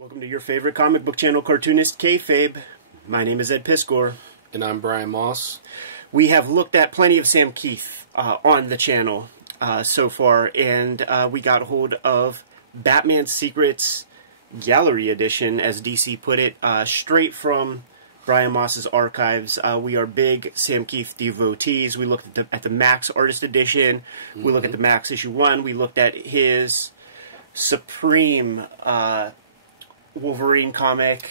Welcome to your favorite comic book channel, Cartoonist Kayfabe. My name is Ed Piscor. And I'm Brian Moss. We have looked at plenty of Sam Kieth on the channel so far, and we got hold of Batman Secrets Gallery Edition, as DC put it, straight from Brian Moss's archives. We are big Sam Kieth devotees. We looked at the Max Artist Edition. We looked at the Max Issue 1. We looked at his Supreme Wolverine comic,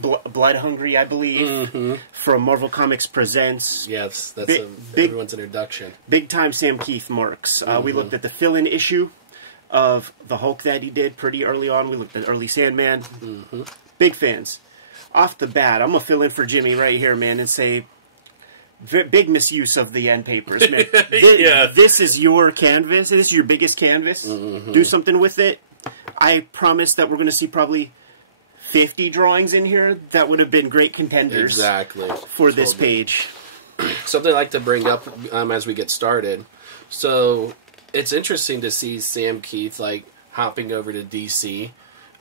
Blood Hungry, I believe, from Marvel Comics Presents. Yes, that's everyone's introduction. Big time Sam Kieth marks. We looked at the fill-in issue of the Hulk that he did pretty early on. We looked at early Sandman. Big fans. Off the bat, I'm gonna fill in for Jimmy right here, man, and say big misuse of the end papers, man. This is your canvas. This is your biggest canvas. Do something with it. I promise that we're going to see probably 50 drawings in here that would have been great contenders for this page. Something I'd like to bring up as we get started. So it's interesting to see Sam Kieth like hopping over to DC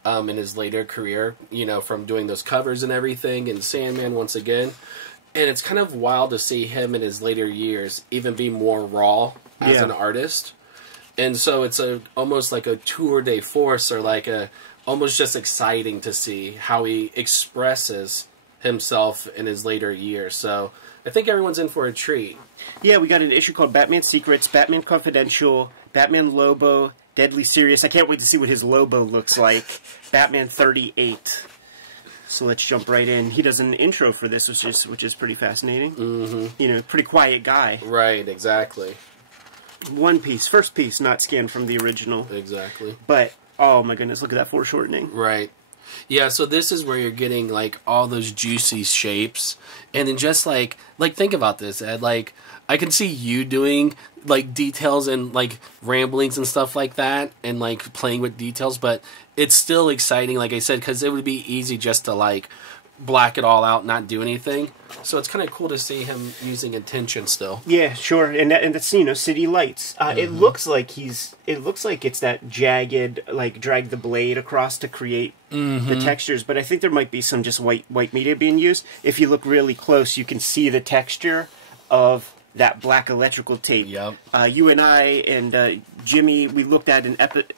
in his later career, you know, from doing those covers and everything, and Sandman once again. And it's kind of wild to see him in his later years even be more raw as an artist. And so it's almost like a tour de force, or like almost just exciting to see how he expresses himself in his later years. So I think everyone's in for a treat. Yeah, we got an issue called Batman Secrets, Batman Confidential, Batman Lobo, Deadly Serious. I can't wait to see what his Lobo looks like. Batman 38. So let's jump right in. He does an intro for this, which is pretty fascinating. You know, pretty quiet guy. Right, exactly. One piece, first piece, not scanned from the original. Exactly. But, oh my goodness, look at that foreshortening. Right. Yeah, so this is where you're getting, like, all those juicy shapes. And then just, like think about this, Ed. Like, I can see you doing, like, details and, like, ramblings and stuff like that. And, like, playing with details. But it's still exciting, like I said, because it would be easy just to, like, black it all out, not do anything. So it's kind of cool to see him using intention still. Yeah, sure, and that's, you know, city lights. It looks like it's that jagged, like, drag the blade across to create the textures. But I think there might be some just white media being used. If you look really close, you can see the texture of that black electrical tape. Yep. You and I and Jimmy, we looked at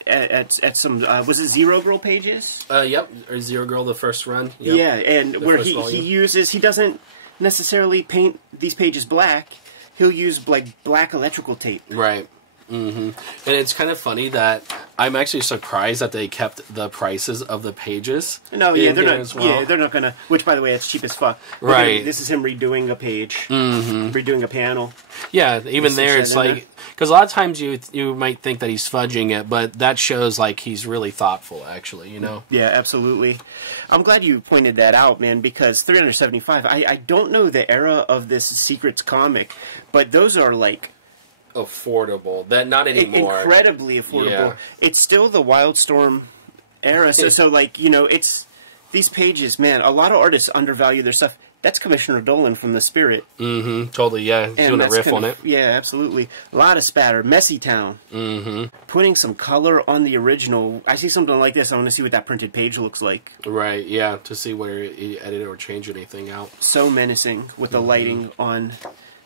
at some was it Zero Girl pages? Yep, or Zero Girl, the first run. Yep. Yeah, and where he doesn't necessarily paint these pages black. He'll use like black electrical tape. Right. And it's kind of funny that I'm actually surprised that they kept the prices of the pages. No, yeah, they're not. Well. Yeah, they're not gonna. Which, by the way, it's cheap as fuck. Right. This is him redoing a page, redoing a panel. Yeah, even there, it's like, because a lot of times you might think that he's fudging it, but that shows like he's really thoughtful, actually. You know. Yeah, absolutely. I'm glad you pointed that out, man, because $375. I don't know the era of this Secrets comic, but those are like affordable. That not anymore. Incredibly affordable. Yeah. It's still the Wildstorm era. So like, you know, it's these pages, man, a lot of artists undervalue their stuff. That's Commissioner Dolan from The Spirit. Totally, yeah. Doing a riff on it. Yeah, absolutely. A lot of spatter. Messy Town. Putting some color on the original. I see something like this. I want to see what that printed page looks like. Right, yeah. To see where he edited or changed anything out. So menacing with the lighting on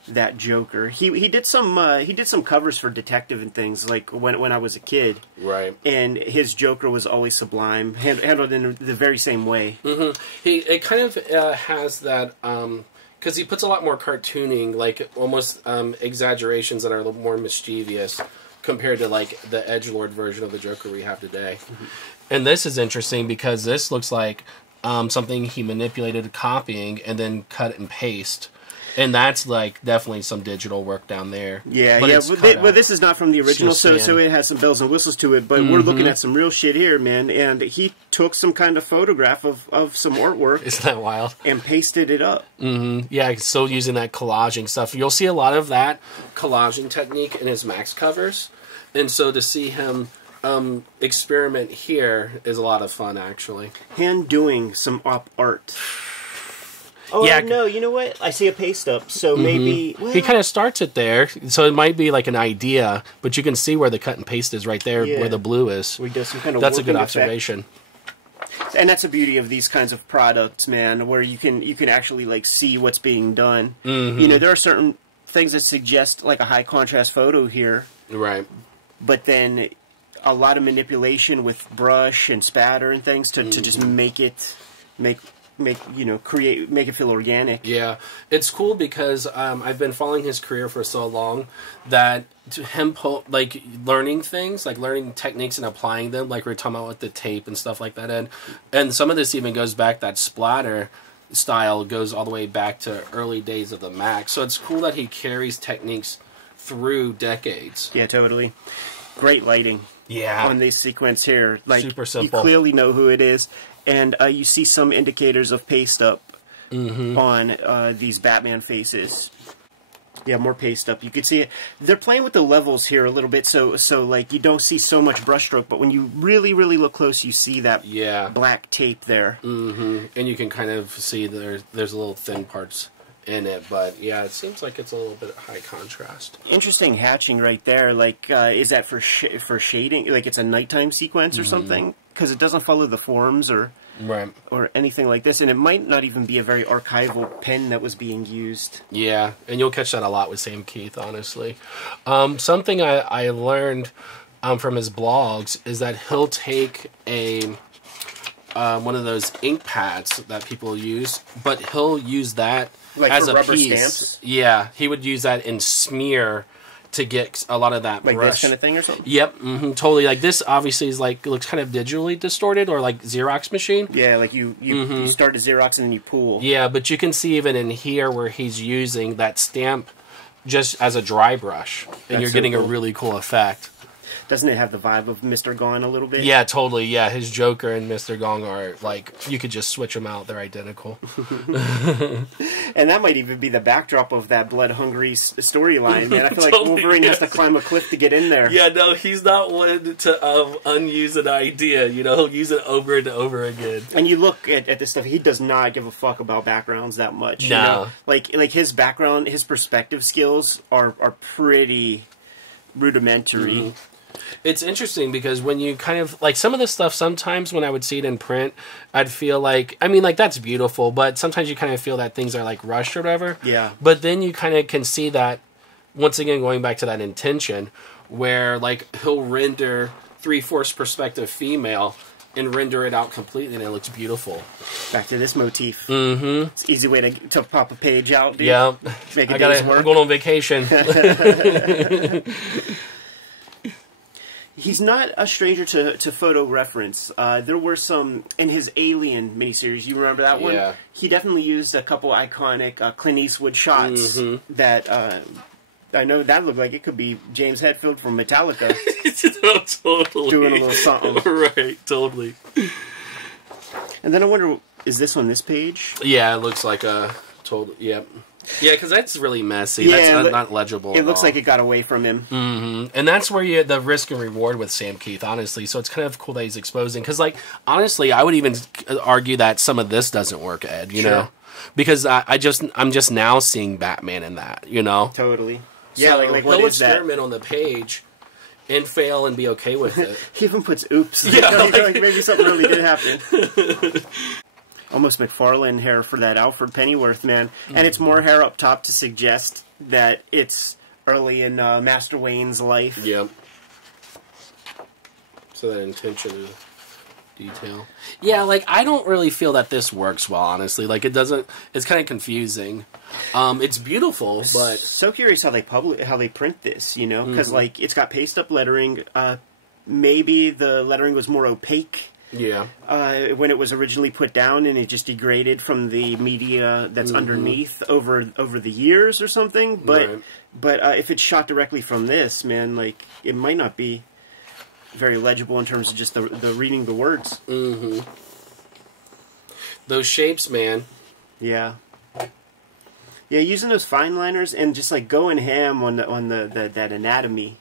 that Joker. He did some covers for Detective and things, like when I was a kid. Right. And his Joker was always sublime, handled in the very same way. It kind of has that, because he puts a lot more cartooning, like almost exaggerations that are a little more mischievous compared to like the edgelord version of the Joker we have today. And this is interesting because this looks like something he manipulated copying and then cut and paste. And that's like definitely some digital work down there. Yeah, but this is not from the original, so it has some bells and whistles to it. But we're looking at some real shit here, man. And he took some kind of photograph of some artwork. Isn't that wild? And pasted it up. Yeah, still using that collaging stuff. You'll see a lot of that collaging technique in his Max covers. And so to see him experiment here is a lot of fun, actually. Hand doing some op art. Oh, yeah. No, you know what? I see a paste up, so maybe... Well, he kind of starts it there, so it might be like an idea, but you can see where the cut and paste is right there, where the blue is. We do some kind of That's a good observation. Effect. And that's the beauty of these kinds of products, man, where you can actually like see what's being done. You know, there are certain things that suggest like a high contrast photo here, right? But then a lot of manipulation with brush and spatter and things to just make it make it feel organic. Yeah, it's cool because I've been following his career for so long that to him like learning things, like learning techniques and applying them, like we're talking about with the tape and stuff like that, and some of this even goes back, that splatter style goes all the way back to early days of the Mac. So it's cool that he carries techniques through decades. Yeah, totally. Great lighting. Yeah, on this sequence here, like super simple. You clearly know who it is, and you see some indicators of paste up on these Batman faces. Yeah, more paste up. You could see it. They're playing with the levels here a little bit, so like you don't see so much brushstroke, but when you really look close, you see that black tape there. And you can kind of see there's little thin parts in it, but yeah, it seems like it's a little bit high contrast. Interesting hatching right there. Like, is that for shading? Like, it's a nighttime sequence or something? Because it doesn't follow the forms or anything like this, and it might not even be a very archival pen that was being used. Yeah, and you'll catch that a lot with Sam Kieth, honestly. Something I learned from his blogs is that he'll take one of those ink pads that people use, but he'll use that like as a rubber piece. Stamps? Yeah, he would use that and smear to get a lot of that like brush. This kind of thing or something? Yep, totally. Like this obviously is like, looks kind of digitally distorted, or like Xerox machine. Yeah, like you start a Xerox and then you pull. Yeah, but you can see even in here where he's using that stamp just as a dry brush, and you're getting a really cool effect. Doesn't it have the vibe of Mr. Gone a little bit? Yeah, totally. Yeah, his Joker and Mr. Gong are like, you could just switch them out. They're identical. And that might even be the backdrop of that blood-hungry storyline, man. I feel like Wolverine has to climb a cliff to get in there. Yeah, no, he's not one to unuse an idea. You know, he'll use it over and over again. And you look at this stuff, he does not give a fuck about backgrounds that much. No. You know? Like his background, his perspective skills are pretty rudimentary. It's interesting because when you kind of, like, some of the stuff, sometimes when I would see it in print, I'd feel like, I mean, like, that's beautiful, but sometimes you kind of feel that things are, like, rushed or whatever. Yeah. But then you kind of can see that, once again, going back to that intention, where, like, he'll render 3/4 perspective female and render it out completely, and it looks beautiful. Back to this motif. It's an easy way to pop a page out, dude. Yeah. Make a day's work. I'm going on vacation. He's not a stranger to photo reference. There were some in his Alien miniseries. You remember that one? Yeah. He definitely used a couple iconic Clint Eastwood shots that I know that looked like it could be James Hetfield from Metallica. No, totally. Doing a little something. Right, totally. And then I wonder, is this on this page? Yeah, it looks like a total. Yep. Yeah, because that's really messy. Yeah, that's not legible. It looks like it got away from him. And that's where you the risk and reward with Sam Kieth, honestly. So it's kind of cool that he's exposing. Because, like, honestly, I would even argue that some of this doesn't work, Ed. You know, because I'm just now seeing Batman in that. You know, Totally. So Yeah, like what he'll is that? experiment on the page and fail and be okay with it. He even puts oops. Yeah, like maybe something really did happen. Almost McFarlane hair for that Alfred Pennyworth, man. And it's more hair up top to suggest that it's early in Master Wayne's life. Yep. So that intention of detail. Yeah, like, I don't really feel that this works well, honestly. Like, it doesn't... It's kind of confusing. It's beautiful, but... So curious how they print this, you know? Because, like, it's got paste-up lettering. Maybe the lettering was more opaque. Yeah. When it was originally put down, and it just degraded from the media that's underneath over the years or something. But if it's shot directly from this, man, like, it might not be very legible in terms of just the reading the words. Those shapes, man. Yeah. Yeah, using those fine liners and just like going ham on that anatomy.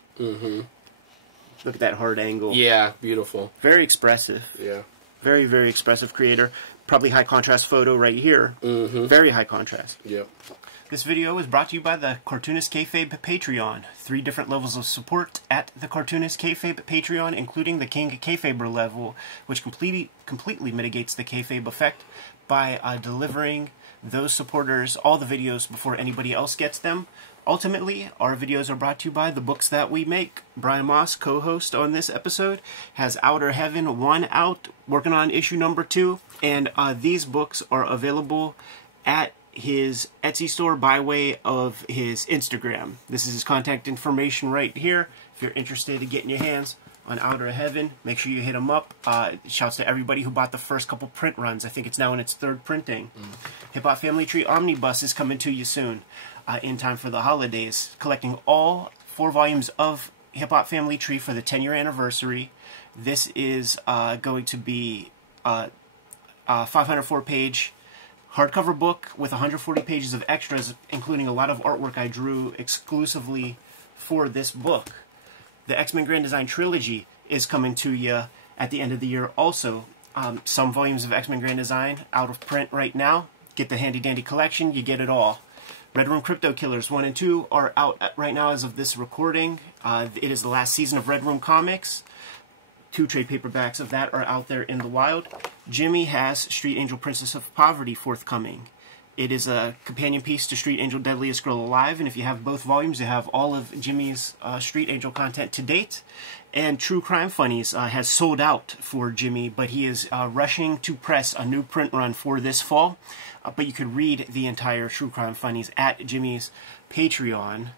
Look at that hard angle. Yeah, beautiful. Very expressive. Yeah. Very, very expressive creator. Probably high contrast photo right here. Very high contrast. Yep. This video is brought to you by the Cartoonist Kayfabe Patreon. 3 different levels of support at the Cartoonist Kayfabe Patreon, including the King Kayfaber level, which completely mitigates the kayfabe effect by delivering those supporters all the videos before anybody else gets them. Ultimately, our videos are brought to you by the books that we make. Brian Moss, co-host on this episode, has Outer Heaven 1 out, working on issue number 2, and these books are available at his Etsy store by way of his Instagram. This is his contact information right here. If you're interested in getting your hands on Outer Heaven, make sure you hit him up. Shouts to everybody who bought the first couple print runs. I think it's now in its 3rd printing. Hip Hop Family Tree Omnibus is coming to you soon, in time for the holidays. Collecting all 4 volumes of Hip Hop Family Tree for the 10-year anniversary. This is going to be a 504-page hardcover book with 140 pages of extras, including a lot of artwork I drew exclusively for this book. The X-Men Grand Design Trilogy is coming to you at the end of the year also. Some volumes of X-Men Grand Design out of print right now. Get the handy dandy collection, you get it all. Red Room Crypto Killers 1 and 2 are out right now as of this recording. It is the last season of Red Room Comics. 2 trade paperbacks of that are out there in the wild. Jimmy has Street Angel Princess of Poverty forthcoming. It is a companion piece to Street Angel Deadliest Girl Alive, and if you have both volumes, you have all of Jimmy's Street Angel content to date. And True Crime Funnies has sold out for Jimmy, but he is rushing to press a new print run for this fall. But you could read the entire True Crime Funnies at Jimmy's Patreon.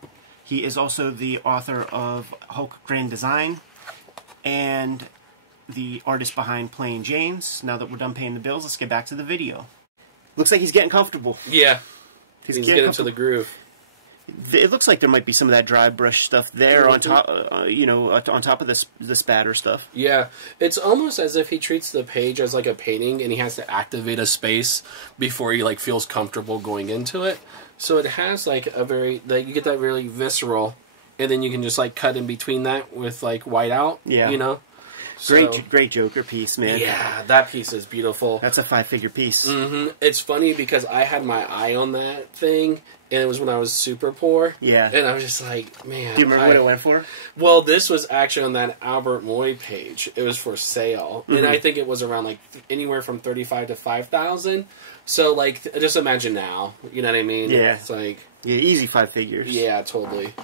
He is also the author of Hulk Grand Design and the artist behind Plain Jane's. Now that we're done paying the bills, let's get back to the video. Looks like he's getting comfortable. Yeah. He's getting into the groove. It looks like there might be some of that dry brush stuff there on top, on top of the spatter stuff. Yeah, it's almost as if he treats the page as like a painting, and he has to activate a space before he like feels comfortable going into it. So it has like a very you get that really visceral, and then you can just like cut in between that with like white out. Yeah, you know. Great Joker piece, man. Yeah, that piece is beautiful. That's a 5-figure piece. It's funny because I had my eye on that thing, and it was when I was super poor. Yeah. And I was just like, man. Do you remember what it went for? Well, this was actually on that Albert Moy page. It was for sale. And I think it was around like anywhere from $35,000 to $5,000. So, like, just imagine now. You know what I mean? Yeah. It's like... Yeah, easy 5 figures. Yeah, totally.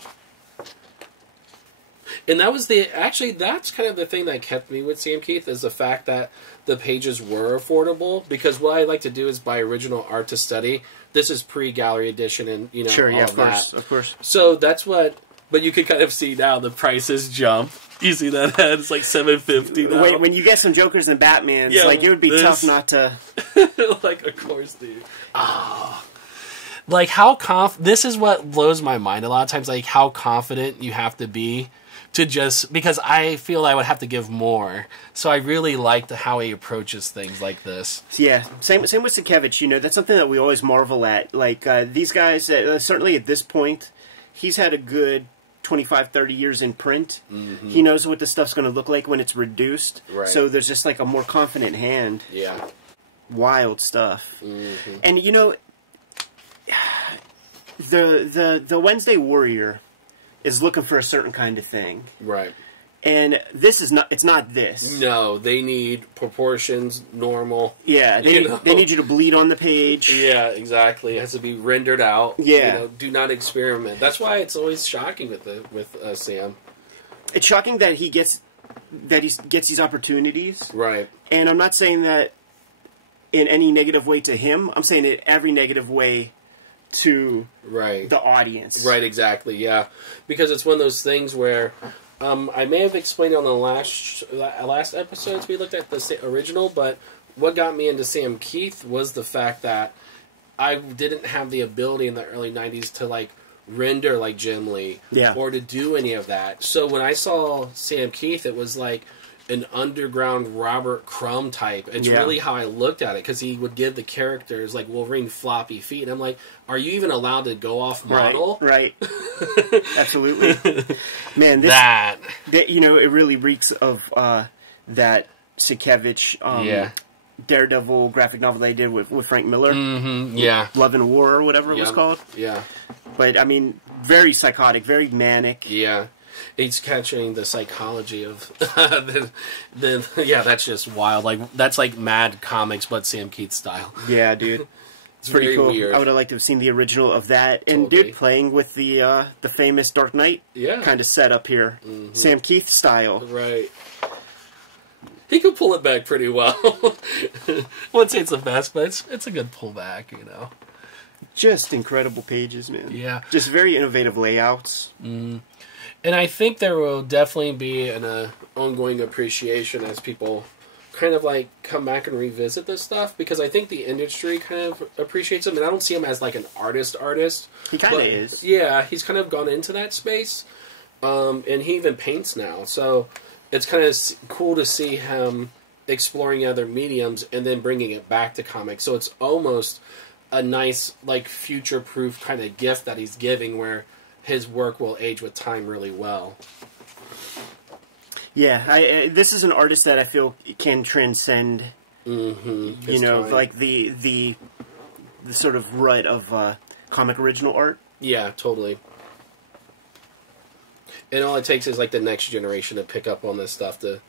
And that was actually, that's kind of the thing that kept me with Sam Kieth, is the fact that the pages were affordable. Because what I like to do is buy original art to study. This is pre-gallery edition and, you know, sure, all yeah, of that. Of course. So that's what, but you can kind of see now the prices jump. You see that head? It's like $750 now. Wait, when you get some Jokers and Batmans, yeah, like, it would be tough not to... Like, of course, dude. Ah. Like, how this is what blows my mind a lot of times, like, how confident you have to be to just, because I feel I would have to give more. So I really liked how he approaches things like this. Yeah, same with Sienkiewicz, you know, that's something that we always marvel at. Like, these guys, certainly at this point, he's had a good 25, 30 years in print. He knows what the stuff's going to look like when it's reduced. Right. So there's just like a more confident hand. Yeah. Wild stuff. And, you know, the Wednesday Warrior is looking for a certain kind of thing. Right. And this is not, it's not this. No, they need proportions, normal. Yeah, they need you to bleed on the page. Yeah, exactly. It has to be rendered out. Yeah. You know, do not experiment. That's why it's always shocking with Sam. It's shocking that he gets these opportunities. Right. And I'm not saying that in any negative way to him. I'm saying it every negative way to the audience. Right, exactly, yeah. Because it's one of those things where I may have explained on the last episodes we looked at the original, but what got me into Sam Kieth was the fact that I didn't have the ability in the early 90s to like render like Jim Lee or to do any of that. So when I saw Sam Kieth, it was like an underground Robert Crumb type. It's really how I looked at it, because he would give the characters like Wolverine floppy feet, and I'm like, are you even allowed to go off model? Right. Absolutely. Man, you know, it really reeks of that Sienkiewicz Daredevil graphic novel they did with Frank Miller. Yeah. Love and War or whatever it was called. Yeah. But, I mean, very psychotic, very manic. Yeah. It's catching the psychology of yeah, that's just wild. Like, that's like Mad Comics, but Sam Keith style. Yeah, dude. It's pretty very cool. weird. I would have liked to have seen the original of that. And, dude, playing with the famous Dark Knight kind of setup here. Sam Keith style. Right. He could pull it back pretty well. I wouldn't say it's the best, but it's a good pullback, you know. Just incredible pages, man. Yeah. Just very innovative layouts. And I think there will definitely be an ongoing appreciation as people kind of like come back and revisit this stuff, because I think the industry kind of appreciates him, and I don't see him as like an artist. He kind of is. Yeah, he's kind of gone into that space, and he even paints now. So it's kind of cool to see him exploring other mediums and then bringing it back to comics. So it's almost a nice like future-proof kind of gift that he's giving, where his work will age with time really well. Yeah, this is an artist that I feel can transcend, you know, time. Like the sort of rut of comic original art. Yeah, totally. And all it takes is like the next generation to pick up on this stuff to,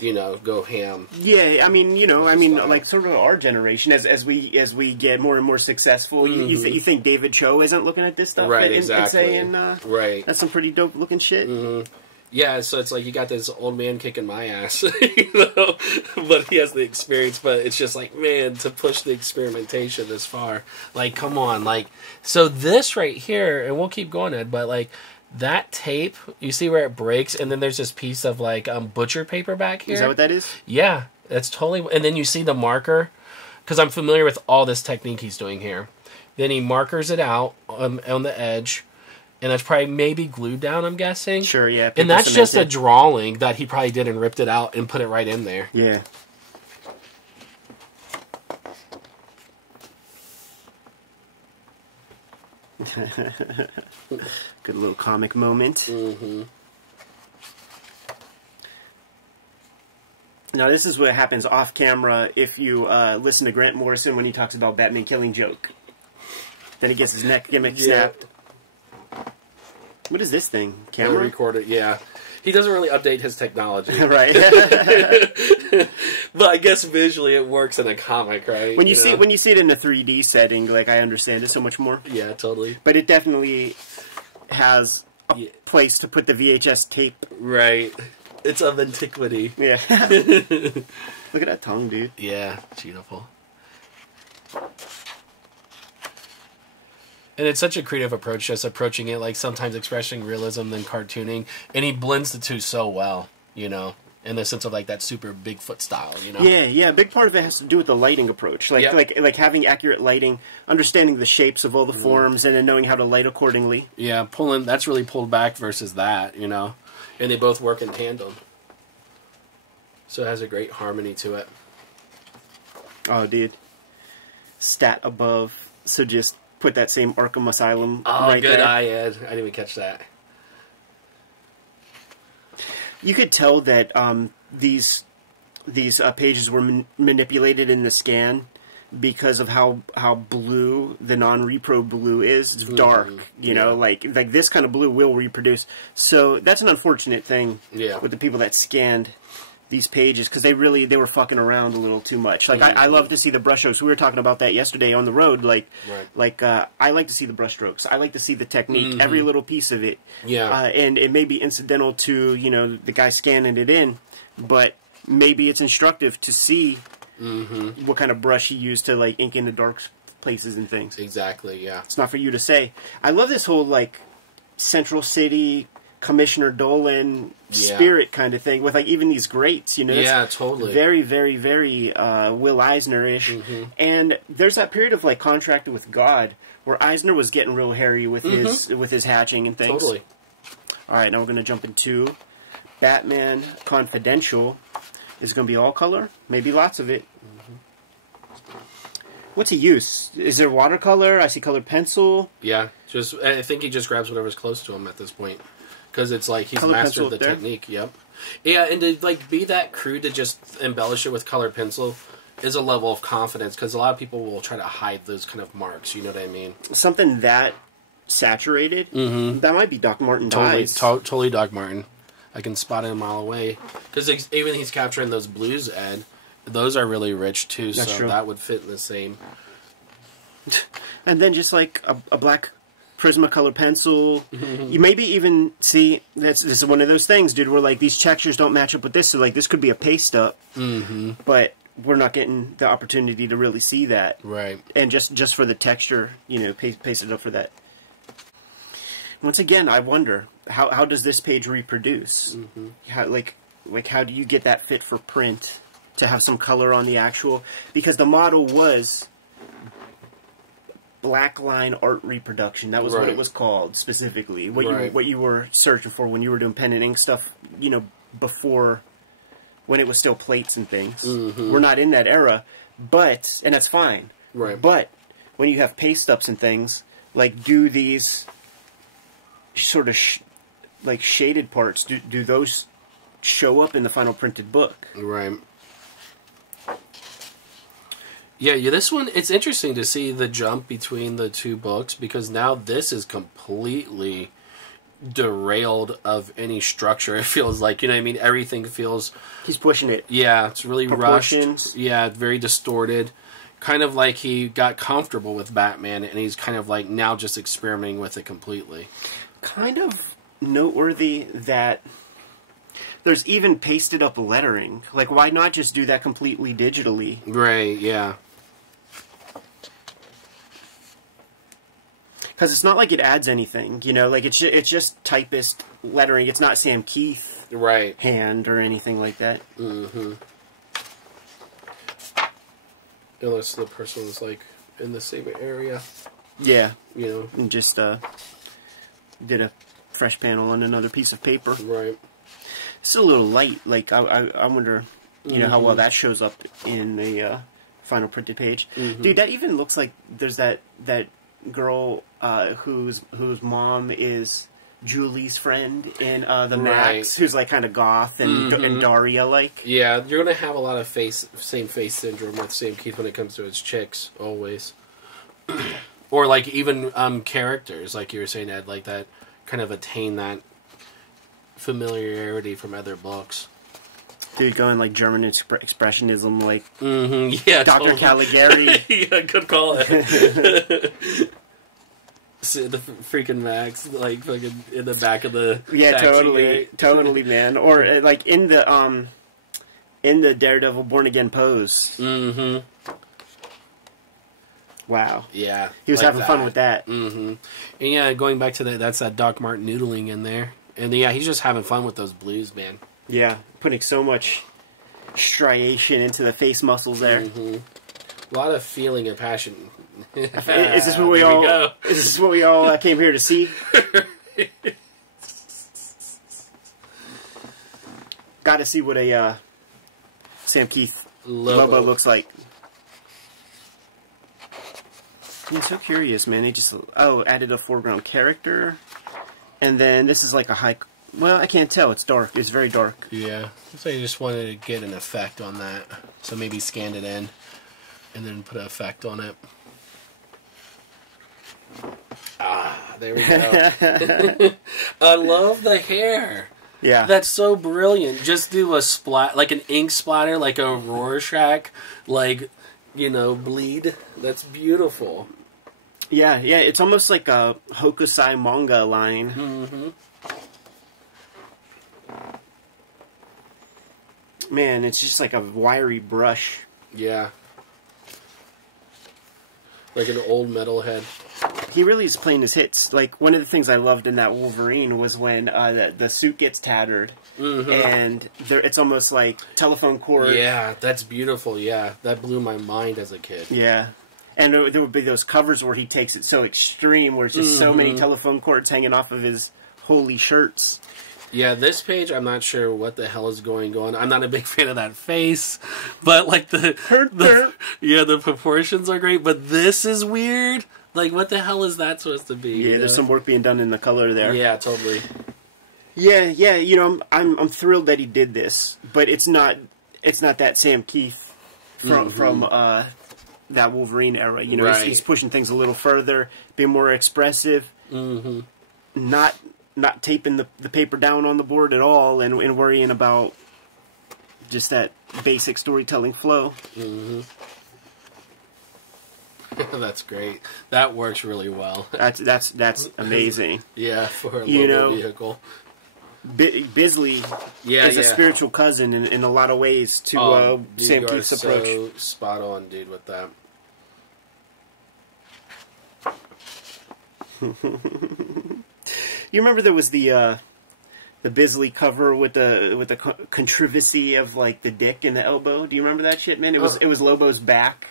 you know, go ham. Yeah, I mean, you know, like sort of our generation, as we get more and more successful, you think David Cho isn't looking at this stuff, right? And Exactly. saying, right, that's some pretty dope looking shit. Yeah, so it's like you got this old man kicking my ass, you know, but he has the experience. But it's just like, man, to push the experimentation this far, like, come on, like, so this right here, and we'll keep going, Ed, but like. That tape, you see where it breaks, and then there's this piece of, like, butcher paper back here? Is that what that is? Yeah, that's totally... And then you see the marker, because I'm familiar with all this technique he's doing here. Then he markers it out on the edge, and that's probably maybe glued down, I'm guessing. Sure, yeah. And that's just a drawing that he probably did and ripped it out and put it right in there. Yeah. Good little comic moment. Now, this is what happens off camera if you listen to Grant Morrison when he talks about Batman killing Joke. Then he gets his neck gimmick snapped. What is this thing? Camera? Recorder, yeah. He doesn't really update his technology. Right. But I guess visually it works in a comic, right? When you see it in a 3D setting, like, I understand it so much more. Yeah, totally. But it definitely has a place to put the VHS tape. Right. It's of antiquity. Yeah. Look at that tongue, dude. Yeah, beautiful. And it's such a creative approach, just approaching it, like, sometimes expressing realism than cartooning. And he blends the two so well, you know, in the sense of, like, that super Bigfoot style, you know? Yeah. A big part of it has to do with the lighting approach. Like having accurate lighting, understanding the shapes of all the forms, and then knowing how to light accordingly. Yeah, that's really pulled back versus that, you know? And they both work in tandem. So it has a great harmony to it. Oh, dude. Stat above. So just put that same Arkham Asylum right there. Oh, good eye, Ed. I didn't even catch that. You could tell that these pages were manipulated in the scan because of how blue the non-repro blue is. It's dark, you know, like this kind of blue will reproduce. So that's an unfortunate thing with the people that scanned these pages, because they were fucking around a little too much. Like, I love to see the brushstrokes. We were talking about that yesterday on the road. Like, I like to see the brushstrokes. I like to see the technique, every little piece of it. Yeah. And it may be incidental to, you know, the guy scanning it in, but maybe it's instructive to see what kind of brush he used to, like, ink in the dark places and things. Exactly, yeah. It's not for you to say. I love this whole, like, Central City Commissioner Dolan spirit kind of thing with, like, even these grates, you know? Yeah, totally. Very, very, very Will Eisner-ish. And there's that period of, like, Contracted with God where Eisner was getting real hairy with his hatching and things. Totally. All right, now we're going to jump into Batman Confidential. Is it going to be all color? Maybe lots of it. What's he use? Is there watercolor? I see colored pencil. Yeah, I think he just grabs whatever's close to him at this point. Because it's like he's mastered the technique, yep. Yeah, and to, like, be that crude to just embellish it with colored pencil is a level of confidence, because a lot of people will try to hide those kind of marks. You know what I mean? Something that saturated, that might be Doc Martin dyes. Totally Doc Martin. I can spot it a mile away. Because even he's capturing those blues, Ed. Those are really rich, too, That's so true. that would fit in the same. And then just like a black Prismacolor pencil. You maybe even see, this is one of those things, dude, where like these textures don't match up with this, so like this could be a paste up, but we're not getting the opportunity to really see that. Right. And just for the texture, you know, paste it up for that. Once again, I wonder, how does this page reproduce? How, like how do you get that fit for print to have some color on the actual? Because the model was black line art reproduction. That was what it was called specifically. What you were searching for when you were doing pen and ink stuff, you know, before, when it was still plates and things. We're not in that era, but, and that's fine. Right. But when you have paste ups and things, like, do these sort of like shaded parts, do those show up in the final printed book? Right. Yeah, this one, it's interesting to see the jump between the two books, because now this is completely derailed of any structure, it feels like. You know what I mean? Everything feels... He's pushing it. Yeah, it's really rushed. Proportions. Yeah, very distorted. Kind of like he got comfortable with Batman, and he's kind of like now just experimenting with it completely. Kind of noteworthy that there's even pasted up lettering. Like, why not just do that completely digitally? Right, yeah. Because it's not like it adds anything, you know? Like, it's just typist lettering. It's not Sam Kieth hand or anything like that. Unless the person was, like, in the same area. Yeah. You know? And just did a fresh panel on another piece of paper. Right. It's a little light. Like, I wonder, you know, how well that shows up in the final printed page. Dude, that even looks like there's that girl whose mom is Julie's friend in the Max, who's like kind of goth and Daria-like. Yeah, you're going to have a lot of same face syndrome with Sam Kieth when it comes to his chicks, always. Or like even characters, like you were saying, Ed, like that kind of attain that familiarity from other books. Dude, going like German expressionism, like yeah, Dr. Caligari. Yeah, good call it. The freaking Max, like fucking in the back of the taxi, totally, man. Or like in the Daredevil Born Again pose. Wow. Yeah, he was like having fun with that. And yeah, going back to that's that Doc Martin noodling in there, and yeah, he's just having fun with those blues, man. Yeah, putting so much striation into the face muscles there. A lot of feeling and passion. Is this what we all? Is this what we all came here to see? Got to see what a Sam Kieth Lobo looks like. I'm so curious, man. They just added a foreground character, and then this is like a high. Well, I can't tell. It's dark. It's very dark. Yeah, so you just wanted to get an effect on that, so maybe scanned it in, and then put an effect on it. Ah, there we go. I love the hair. Yeah. That's so brilliant. Just do a like an ink splatter, like a Rorschach, like, you know, bleed. That's beautiful. Yeah, it's almost like a Hokusai manga line. Man, it's just like a wiry brush. Yeah. Like an old metalhead. He really is playing his hits. Like, one of the things I loved in that Wolverine was when the suit gets tattered, and it's almost like telephone cord. Yeah, that's beautiful, yeah. That blew my mind as a kid. Yeah. And there would be those covers where he takes it so extreme, where it's just so many telephone cords hanging off of his holy shirts. Yeah, this page, I'm not sure what the hell is going on. I'm not a big fan of that face, but like the proportions are great, but this is weird. Like, what the hell is that supposed to be? Yeah, there's some work being done in the color there. Yeah, totally. Yeah, you know, I'm thrilled that he did this, but it's not that Sam Kieth from that Wolverine era. You know, Right. he's pushing things a little further, being more expressive, not taping the paper down on the board at all, and worrying about just that basic storytelling flow. That's great. That works really well. That's amazing. Yeah, for a You Lobo know, vehicle. Bisley is a spiritual cousin in a lot of ways to Sam Keith's approach. So spot on, dude, with that. You remember there was the Bisley cover with the controversy of like the dick and the elbow? Do you remember that shit, man? It was Lobo's back.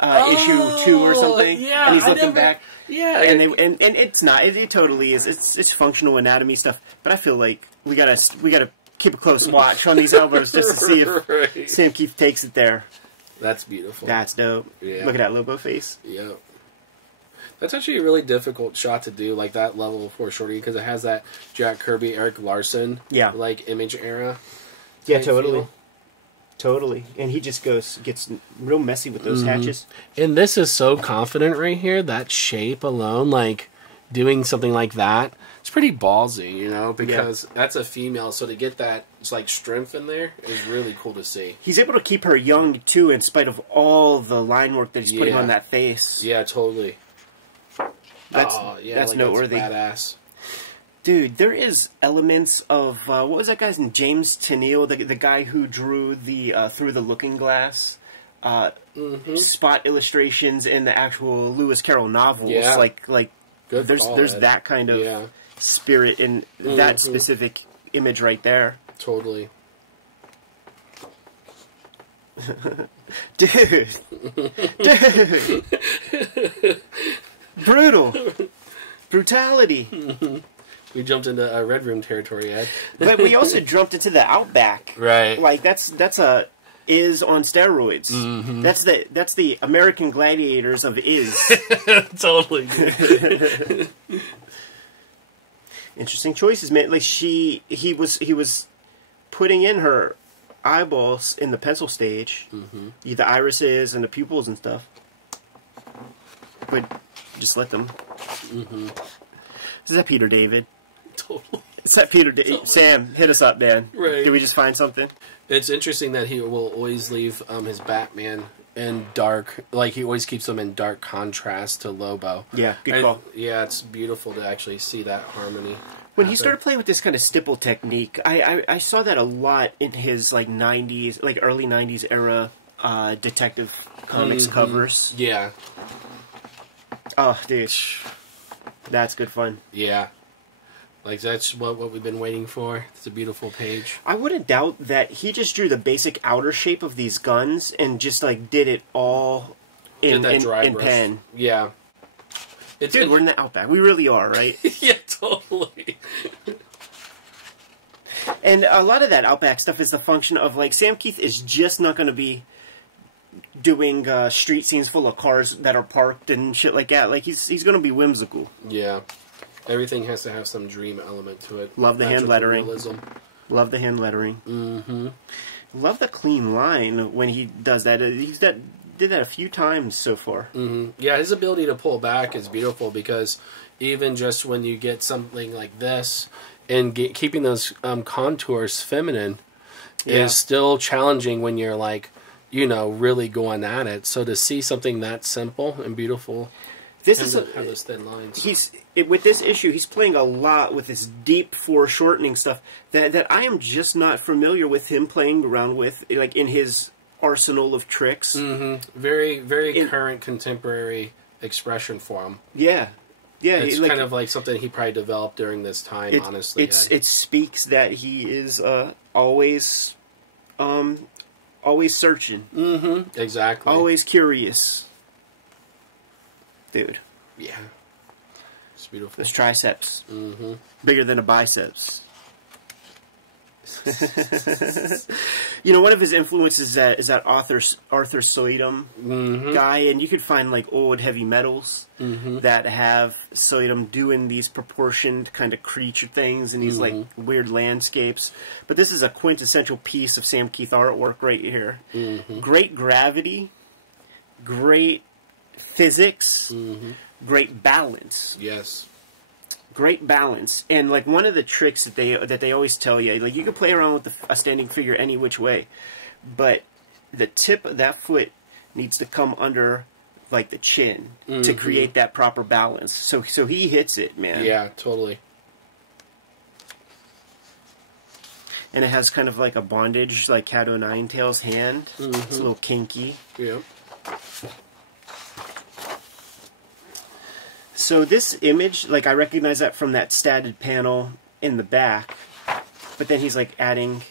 Issue 2 or something, yeah, and he's looking back. Yeah, and it's not. It totally is. It's functional anatomy stuff. But I feel like we gotta keep a close watch on these elbows just to see if right. Sam Keith takes it there. That's beautiful. That's dope. Yeah. Look at that Lobo face. Yeah. That's actually a really difficult shot to do, like that level of foreshortening, because it has that Jack Kirby, Eric Larson, like image era. Yeah, totally. Totally. And he just gets real messy with those hatches. And this is so confident right here. That shape alone, like doing something like that, it's pretty ballsy, you know, because that's a female. So to get that, it's like strength in there is really cool to see. He's able to keep her young too, in spite of all the line work that he's putting on that face. Yeah, totally. That's like, noteworthy. That's badass. Dude, there is elements of what was that guy's name? James Tennille, the guy who drew the Through the Looking Glass spot illustrations in the actual Lewis Carroll novels. Yeah. Like Good there's call, there's Ed. that kind of spirit in that specific image right there. Totally. Dude. Brutal. Brutality. We jumped into Red Room territory, Ed. But we also jumped into the Outback. Right. Like that's a Is on steroids. That's the American Gladiators of Is. Totally. Interesting choices, man. Like he was putting in her eyeballs in the pencil stage, the irises and the pupils and stuff. But just let them. Is that Peter David? Totally. Is that Peter David? Sam, hit us up, man. Right. Did we just find something? It's interesting that he will always leave his Batman in dark. Like, he always keeps them in dark contrast to Lobo. Yeah, good call. Yeah, it's beautiful to actually see that harmony. When he started playing with this kind of stipple technique, I saw that a lot in his like '90s, like early '90s era Detective Comics covers. Yeah. Oh, dude, that's good fun. Yeah. Like, that's what we've been waiting for. It's a beautiful page. I wouldn't doubt that he just drew the basic outer shape of these guns and just like did it all in pen. Yeah. Dude, we're in the Outback. We really are, right? Yeah, totally. And a lot of that Outback stuff is the function of, like, Sam Keith is just not going to be doing street scenes full of cars that are parked and shit like that. Like, he's going to be whimsical. Yeah. Everything has to have some dream element to it. Love the hand lettering. Realism. Love the hand lettering. Love the clean line when he does that. Did that a few times so far. Yeah, his ability to pull back is beautiful, because even just when you get something like this and keeping those contours feminine is still challenging when you're like, you know, really going at it. So to see something that simple and beautiful, this is have those thin lines. With this issue, he's playing a lot with this deep foreshortening stuff that I am just not familiar with him playing around with, like in his arsenal of tricks. Very, very current, contemporary expression for him. Yeah. It's kind of like something he probably developed during this time, honestly. It speaks that he is always searching. Exactly. Always curious. Dude. Yeah. It's beautiful. Those triceps. Bigger than a biceps. You know, one of his influences is that Arthur Soydum guy, and you could find like old heavy metals that have Soydum doing these proportioned kind of creature things and these like weird landscapes. But this is a quintessential piece of Sam Kieth artwork right here. Great gravity, great physics, great balance. Yes. Great balance. And like one of the tricks that they always tell you, like you can play around with a standing figure any which way, but the tip of that foot needs to come under like the chin to create that proper balance. So he hits it, man. Yeah, totally. And it has kind of like a bondage, like Cat O' Nine Tails hand. It's a little kinky. Yeah. So this image, like I recognize that from that statted panel in the back, but then he's like adding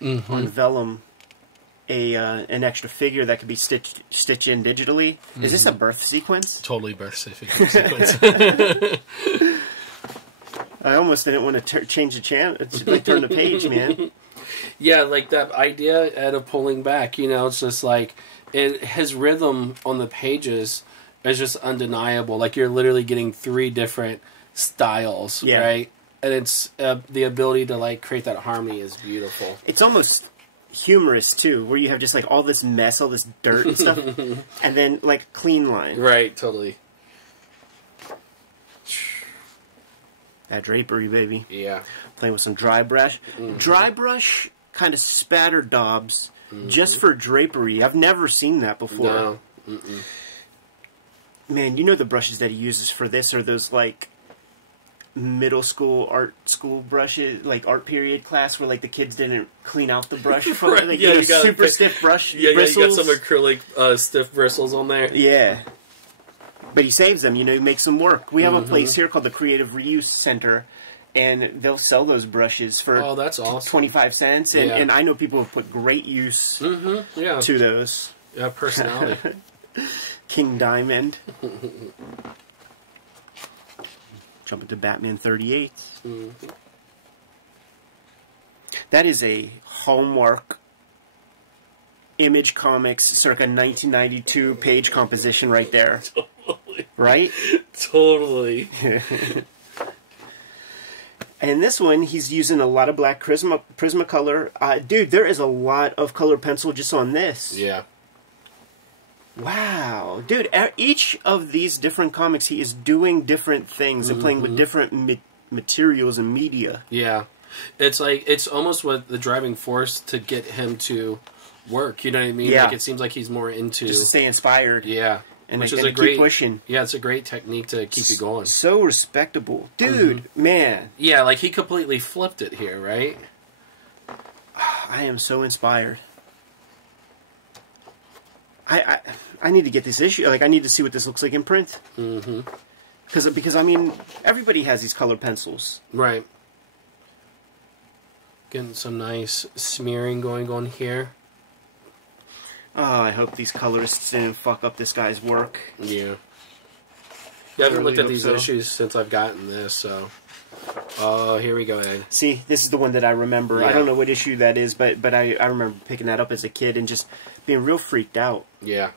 on vellum an extra figure that could be stitched in digitally. Is this a birth sequence? Totally birth sequence. I almost didn't want to change the channel, like turn the page, man. Yeah, like that idea of pulling back, you know, it's just like his rhythm on the pages is just undeniable. Like you're literally getting 3 different styles, right? And it's the ability to like create that harmony is beautiful. It's almost humorous too, where you have just like all this mess, all this dirt and stuff, and then like clean line. Right, totally. That drapery, baby. Yeah. Playing with some dry brush. Dry brush kind of spatter daubs just for drapery. I've never seen that before. No. Man, you know the brushes that he uses for this are those like middle school art school brushes, like art period class where like the kids didn't clean out the brush for right. like, yeah, you got super stiff brush bristles. You got some acrylic stiff bristles on there. Yeah. But he saves them, you know, he makes them work. We have a place here called the Creative Reuse Center, and they'll sell those brushes for that's awesome. 25 cents, and I know people have put great use to those. Yeah, personality. King Diamond. Jumping to Batman 38. That is a Hallmark Image Comics circa 1992 page composition right there. Totally. Right? Totally. And this one, he's using a lot of black Prismacolor. Dude, there is a lot of color pencil just on this. Yeah. Wow. Dude, each of these different comics, he is doing different things and playing with different materials and media. Yeah. It's like, it's almost what the driving force to get him to work. You know what I mean? Yeah. Like, it seems like he's more into... Just to stay inspired. Yeah. And which is a great... keep pushing. Yeah, it's a great technique to keep you going. So respectable. Dude, man. Yeah, like, he completely flipped it here, right? I am so inspired. I need to get this issue. Like, I need to see what this looks like in print. Because I mean, everybody has these color pencils. Right. Getting some nice smearing going on here. Oh, I hope these colorists didn't fuck up this guy's work. Yeah. I haven't looked at these so. issues since I've gotten this, so... Oh, here we go, Ed. See, this is the one that I remember. Yeah. I don't know what issue that is, but I remember picking that up as a kid and just being real freaked out. Yeah.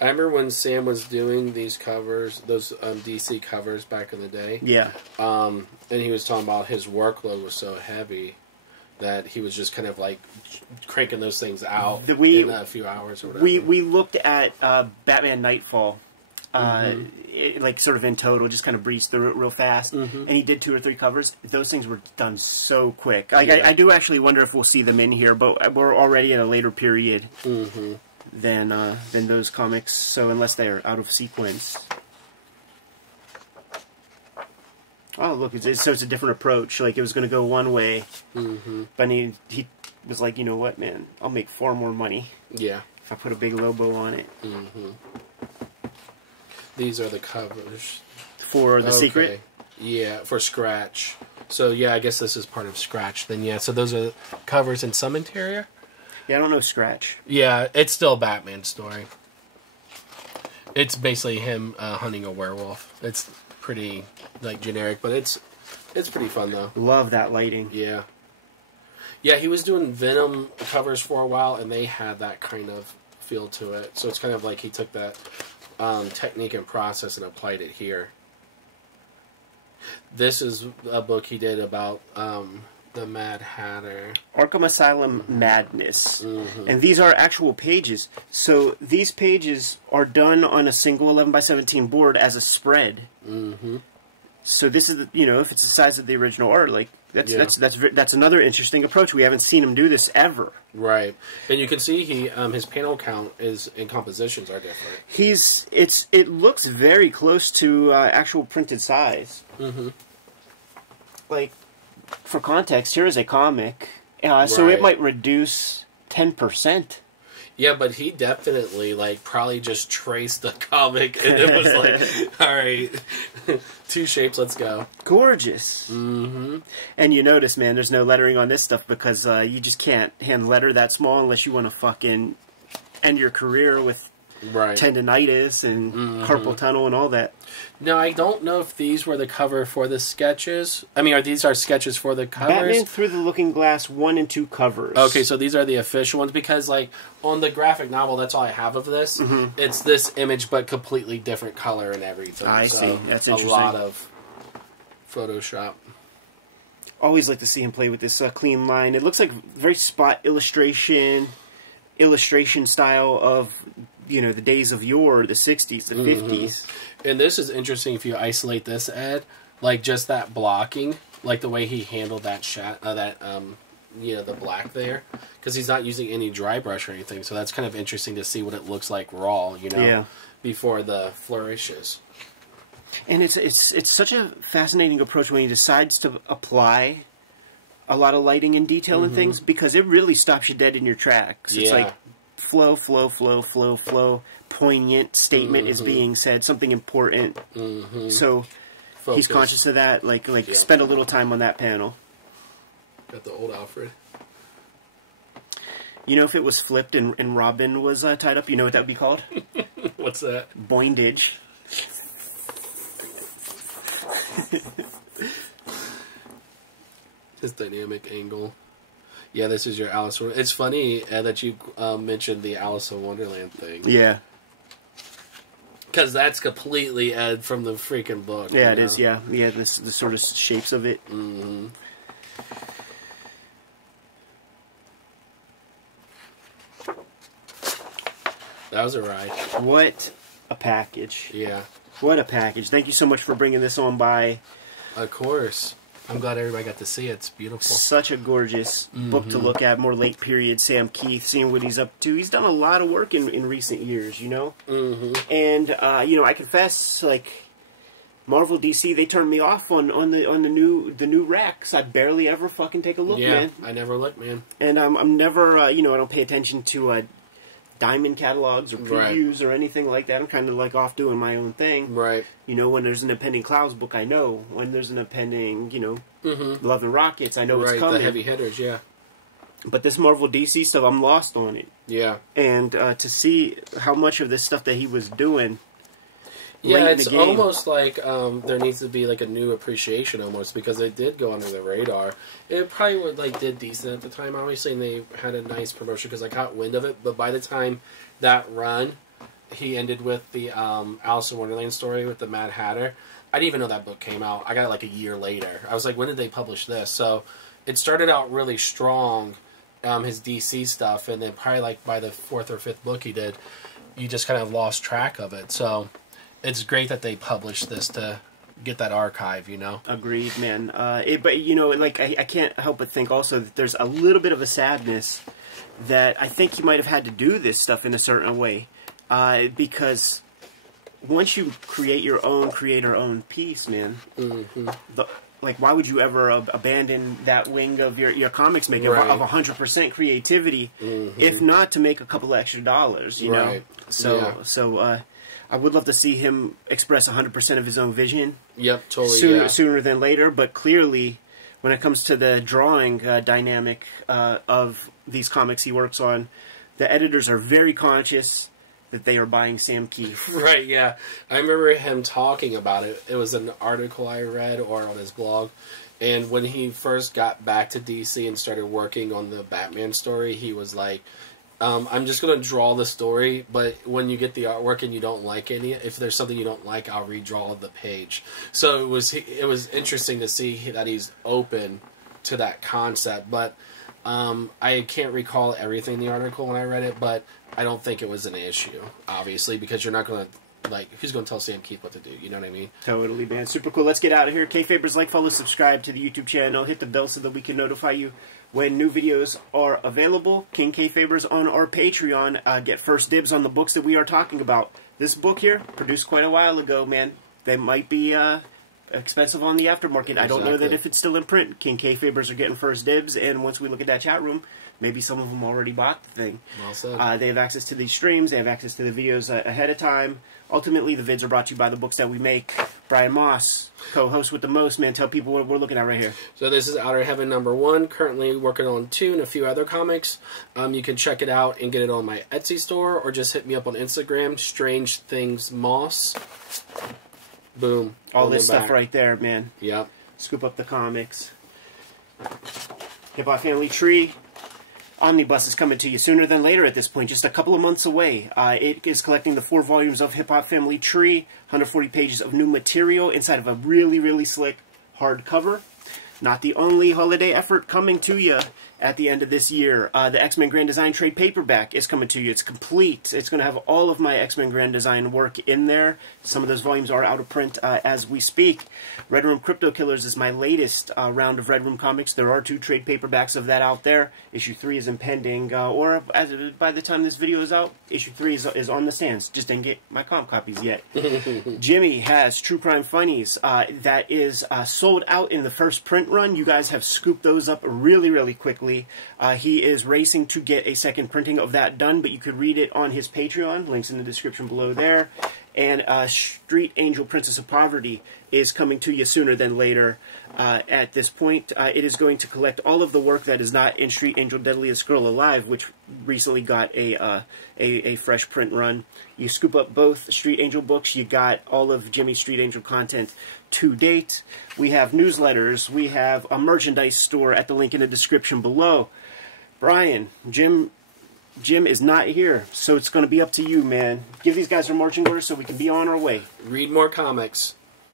I remember when Sam was doing these covers, those DC covers back in the day. Yeah. And he was talking about his workload was so heavy that he was just kind of like cranking those things out in a few hours or whatever. We looked at Batman Nightfall, like sort of in total, just kind of breezed through it real fast. And he did 2 or 3 covers. Those things were done so quick. Like, I do actually wonder if we'll see them in here, but we're already at a later period than those comics. So unless they're out of sequence. Oh, look, so it's a different approach. Like, it was going to go one way. But he was like, you know what, man? I'll make far more money. Yeah. If I put a big Lobo on it. These are the covers. For The Secret? Yeah, for Scratch. So, yeah, I guess this is part of Scratch. Then, yeah, so those are covers and some interior? Yeah, I don't know Scratch. Yeah, it's still a Batman story. It's basically him hunting a werewolf. It's pretty, like, generic, but it's pretty fun, though. Love that lighting. Yeah. Yeah, he was doing Venom covers for a while, and they had that kind of feel to it. So it's kind of like he took that technique and process and applied it here. This is a book he did about the Mad Hatter. Arkham Asylum Madness. And these are actual pages. So these pages are done on a single 11x17 board as a spread. So this is, if it's the size of the original art, like, that's another interesting approach. We haven't seen him do this ever. Right, and you can see his panel count is and compositions are different. It looks very close to actual printed size. Like, for context, here is a comic, so it might reduce 10%. Yeah, but he definitely, probably just traced the comic, and it was like, all right, 2 shapes, let's go. Gorgeous. And you notice, man, there's no lettering on this stuff because you just can't hand letter that small unless you want to fucking end your career with tendinitis and carpal tunnel and all that. Now, I don't know if these were the cover for the sketches. I mean, these are sketches for the covers? Batman Through the Looking Glass 1 and 2 covers. Okay, so these are the official ones because, on the graphic novel, that's all I have of this. It's this image, but completely different color and everything. I see. That's interesting. A lot of Photoshop. Always like to see him play with this clean line. It looks like very spot illustration style of, the days of yore, the 60s, the 50s. And this is interesting if you isolate this, Ed, just that blocking, the way he handled that the black there, because he's not using any dry brush or anything, so that's kind of interesting to see what it looks like raw, before the flourishes. And it's such a fascinating approach when he decides to apply a lot of lighting and detail and things, because it really stops you dead in your tracks. It's like flow, flow, flow, flow, flow. Poignant statement is being said, something important. So focus. He's conscious of that. Spend a little time on that panel. Got the old Alfred. If it was flipped and Robin was tied up, you know what that would be called? What's that? Boindage. His dynamic angle. Yeah, this is your Alice. It's funny that you mentioned the Alice in Wonderland thing. Yeah. Because that's completely Ed from the freaking book. Yeah, it is, yeah. Yeah, the sort of shapes of it. That was a ride. What a package. Yeah. What a package. Thank you so much for bringing this on by. Of course. I'm glad everybody got to see it. It's beautiful. Such a gorgeous book to look at. More late period Sam Kieth, seeing what he's up to. He's done a lot of work in recent years, And I confess, Marvel, DC, they turned me off on the new Rex. I barely ever fucking take a look, man. I never look, man. And I'm never I don't pay attention to Diamond catalogs or previews or anything like that. I'm kind of off doing my own thing. Right. When there's an impending Clouds book, I know. When there's an impending, Love and Rockets, I know it's coming. The heavy hitters, yeah. But this Marvel DC stuff, I'm lost on it. Yeah. And to see how much of this stuff that he was doing. Yeah, it's almost like there needs to be a new appreciation almost, because it did go under the radar. It probably did decent at the time, obviously, and they had a nice promotion because I caught wind of it. But by the time that run, he ended with the Alice in Wonderland story with the Mad Hatter. I didn't even know that book came out. I got it a year later. I was like, when did they publish this? So it started out really strong, his DC stuff, and then probably by the 4th or 5th book he did, you just kind of lost track of it. So it's great that they published this to get that archive, Agreed, man. But, I can't help but think also that there's a little bit of a sadness that I think he might have had to do this stuff in a certain way. Because once you create your own piece, man, why would you ever abandon that wing of your comics making of 100% creativity, if not to make a couple extra dollars, you know? So I would love to see him express 100% of his own vision. Yep, totally. Sooner than later, but clearly, when it comes to the drawing dynamic of these comics he works on, the editors are very conscious that they are buying Sam Kieth. Right, yeah. I remember him talking about it. It was an article I read or on his blog, And when he first got back to DC and started working on the Batman story, he was like, I'm just going to draw the story, but when you get the artwork and you don't like any, if there's something you don't like, I'll redraw the page. So it was interesting to see that he's open to that concept. But I can't recall everything in the article when I read it, but I don't think it was an issue, obviously, because you're not going to, like, who's going to tell Sam Kieth what to do? You know what I mean? Totally, man. Super cool. Let's get out of here. Kayfabers, like, follow, subscribe to the YouTube channel. Hit the bell so that we can notify you when new videos are available. King Kayfabers on our Patreon get first dibs on the books that we are talking about. This book here, produced quite a while ago, man. They might be expensive on the aftermarket. Exactly. I don't know that if it's still in print. King Kayfabers are getting first dibs, and once we look at that chat room, maybe some of them already bought the thing. Well said. They have access to these streams. They have access to the videos ahead of time. Ultimately, the vids are brought to you by the books that we make. Brian Moss, co-host with the most, man. Tell people what we're looking at right here. So this is Outer Heaven #1. Currently working on 2 and a few other comics. You can check it out and get it on my Etsy store, or just hit me up on Instagram, Strange Things Moss. Boom. All this stuff right there, man. Yep. Scoop up the comics. Hip Hop Family Tree. Omnibus is coming to you sooner than later at this point, just a couple of months away. It is collecting the 4 volumes of Hip Hop Family Tree, 140 pages of new material inside of a really, really slick hardcover. Not the only holiday effort coming to you at the end of this year. The X-Men Grand Design trade paperback is coming to you. It's complete. It's going to have all of my X-Men Grand Design work in there. Some of those volumes are out of print as we speak. Red Room Crypto Killers is my latest round of Red Room comics. There are 2 trade paperbacks of that out there. Issue 3 is impending, or by the time this video is out, issue 3 is on the stands. Just didn't get my comp copies yet. Jimmy has True Crime Funnies. That is sold out in the first print run. You guys have scooped those up really, really quickly. He is racing to get a second printing of that done, but you could read it on his Patreon. Links in the description below there. And Street Angel Princess of Poverty is coming to you sooner than later. At this point, it is going to collect all of the work that is not in Street Angel Deadliest Girl Alive, which recently got a fresh print run. You scoop up both Street Angel books. You got all of Jimmy's Street Angel content to date. We have newsletters. We have a merchandise store at the link in the description below. Brian, Jim is not here, so it's going to be up to you, man. Give these guys their marching orders so we can be on our way. Read more comics.